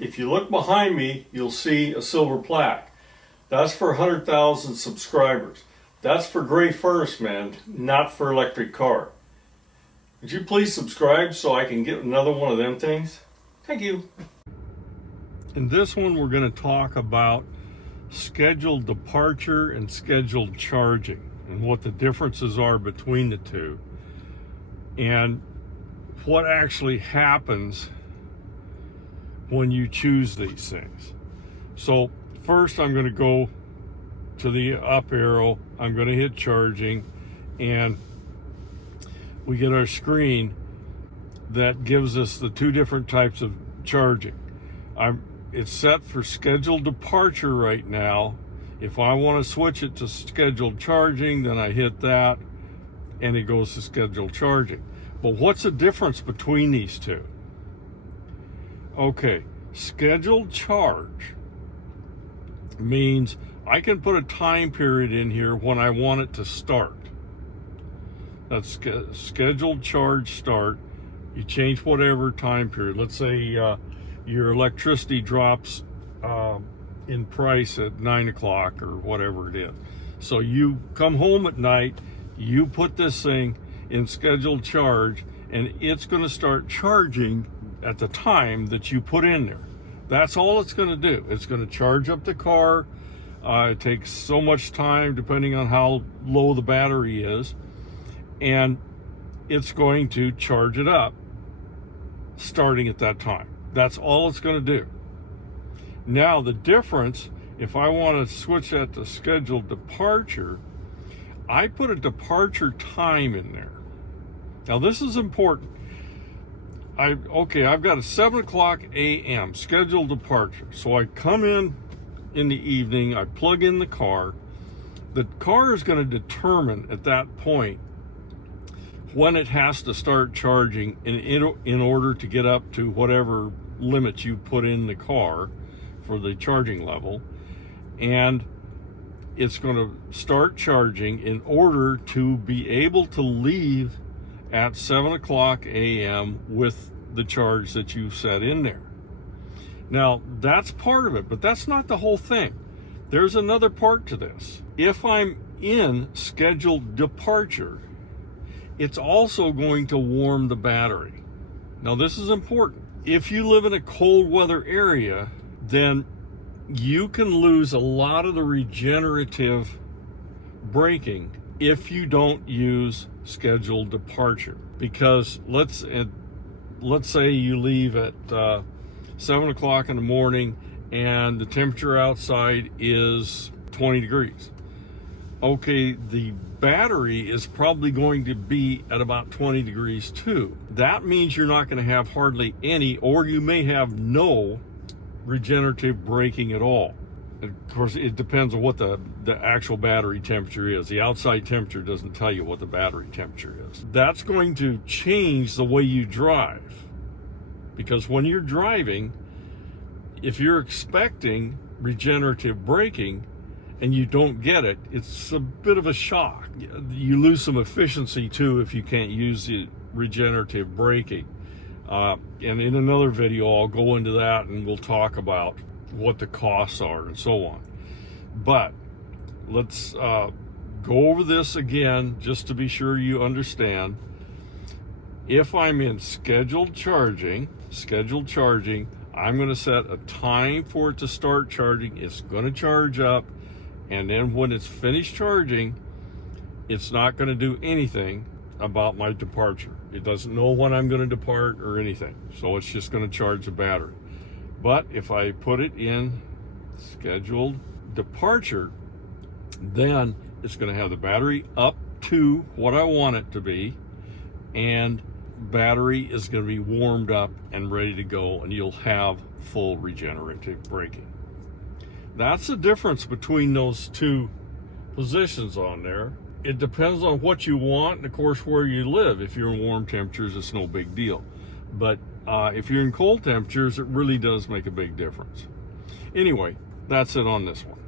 If you look behind me, you'll see a silver plaque. That's for 100,000 subscribers. That's for Gray Furnace Man, not for electric car. Would you please subscribe so I can get another one of them things? Thank you. In this one, we're going to talk about scheduled departure and scheduled charging and what the differences are between the two and what actually happens when you choose these things. So first I'm going to go to the up arrow, I'm going to hit charging, and we get our screen that gives us the two different types of charging. It's set for scheduled departure right now. If I want to switch it to scheduled charging, then I hit that and it goes to scheduled charging. But what's the difference between these two? Okay, scheduled charge means I can put a time period in here when I want it to start. That's scheduled charge start. You change whatever time period. Let's say your electricity drops in price at 9 o'clock or whatever it is. So you come home at night, you put this thing in scheduled charge, and it's going to start charging at the time that you put in there. That's all it's going to do. It's going to charge up the car. It takes so much time depending on how low the battery is, and it's going to charge it up starting at that time. That's all it's going to do. Now the difference, if I want to switch that to scheduled departure, I put a departure time in there. Now this is important. I've got a 7 o'clock a.m. scheduled departure. So I come in the evening, I plug in the car. The car is going to determine at that point when it has to start charging in order to get up to whatever limits you put in the car for the charging level. And it's going to start charging in order to be able to leave at 7 o'clock a.m. with the charge that you've set in there. Now, that's part of it, but that's not the whole thing. There's another part to this. If I'm in scheduled departure, it's also going to warm the battery. Now, this is important. If you live in a cold weather area, then you can lose a lot of the regenerative braking if you don't use scheduled departure. Because let's say you leave at 7 o'clock in the morning and the temperature outside is 20 degrees. Okay, the battery is probably going to be at about 20 degrees too. That means you're not going to have hardly any, or you may have no regenerative braking at all. And of course, it depends on what the actual battery temperature is. The outside temperature doesn't tell you what the battery temperature is. That's going to change the way you drive. Because when you're driving, if you're expecting regenerative braking and you don't get it, it's a bit of a shock. You lose some efficiency too if you can't use the regenerative braking. And in another video, I'll go into that and we'll talk about what the costs are and so on. But let's go over this again just to be sure you understand. If I'm in scheduled charging, I'm going to set a time for it to start charging. It's going to charge up, and then when it's finished charging, it's not going to do anything about my departure. It doesn't know when I'm going to depart or anything, so it's just going to charge the battery. But if I put it in scheduled departure, then it's going to have the battery up to what I want it to be, and battery is going to be warmed up and ready to go, and you'll have full regenerative braking. That's the difference between those two positions on there. It depends on what you want and of course where you live. If you're in warm temperatures, it's no big deal, but if you're in cold temperatures, it really does make a big difference. Anyway, that's it on this one.